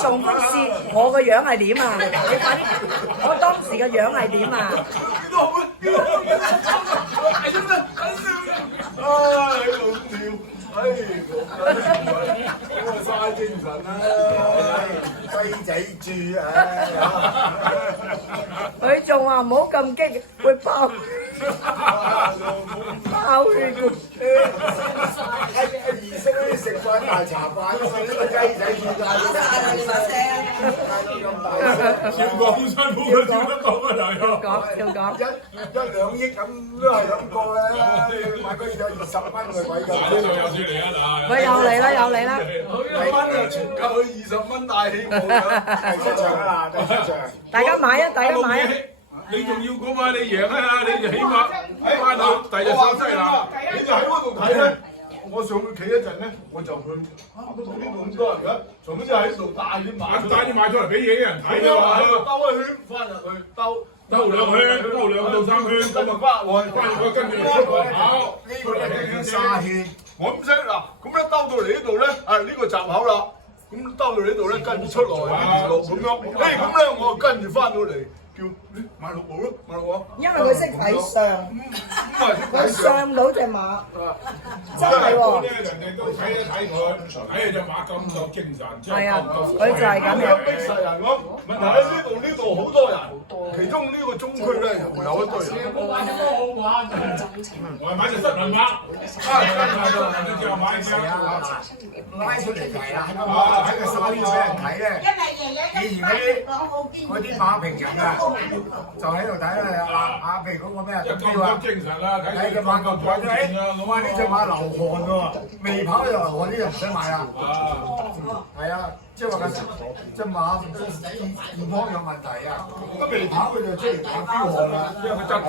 重複試我個樣係點啊？你揾我當時嘅樣係點啊？嘥精神啦，雞仔豬佢仲話唔好咁激，會爆血㗎。兒媳嗰啲食飯大茶飯，呢個雞仔豬笑講辛苦佢笑得講啊，大佬。講一兩億咁都係咁過啦，買嗰有20蚊嘅鬼咁。呢度又算嚟啊！喂，又嚟啦，又嚟啦！ 20蚊就全夠佢20蚊大氣泡㗎。第七場啊，第七場。大家買啊，大家買啊！你仲要嗰晚你贏啊！你就起碼喺翻到第日上西南，你就喺嗰度睇咧。我上去企一陣咧，我就去呢度咁多人嘅，總之喺度帶啲馬出嚟俾嘢人睇㗎嘛，兜一圈翻入去兜兩圈，兜2到3圈，咁啊翻入去跟住出來跑，呢個係沙圈。我唔識嗱，咁一兜到嚟呢度咧，呢個閘口啦，咁兜到呢度咧，跟住出來呢條路咁樣，咁咧我跟住翻到嚟。叫買6號咯，買6號。因為佢識睇相，佢上到隻馬，真係喎。人哋都睇一睇佢，睇隻馬咁有精神，係啊，佢就係咁樣。逼實人咁。問題喺呢度好多人，其中呢個中區咧有一隊人。冇買隻多好玩，我係買隻失能馬。你叫我買隻拉出嚟睇啦，喺個沙圈俾人睇咧。以前嗰啲馬平場啊。就喺度睇啦，譬如嗰個咩咁精神啦，睇隻馬咁鬼啫！我話呢隻馬流汗喎，未跑就流汗，呢隻唔使買啦。係啊，即係話隻馬健康有問題啊，都未跑佢就出嚟跑飆汗啦，因為佢質地。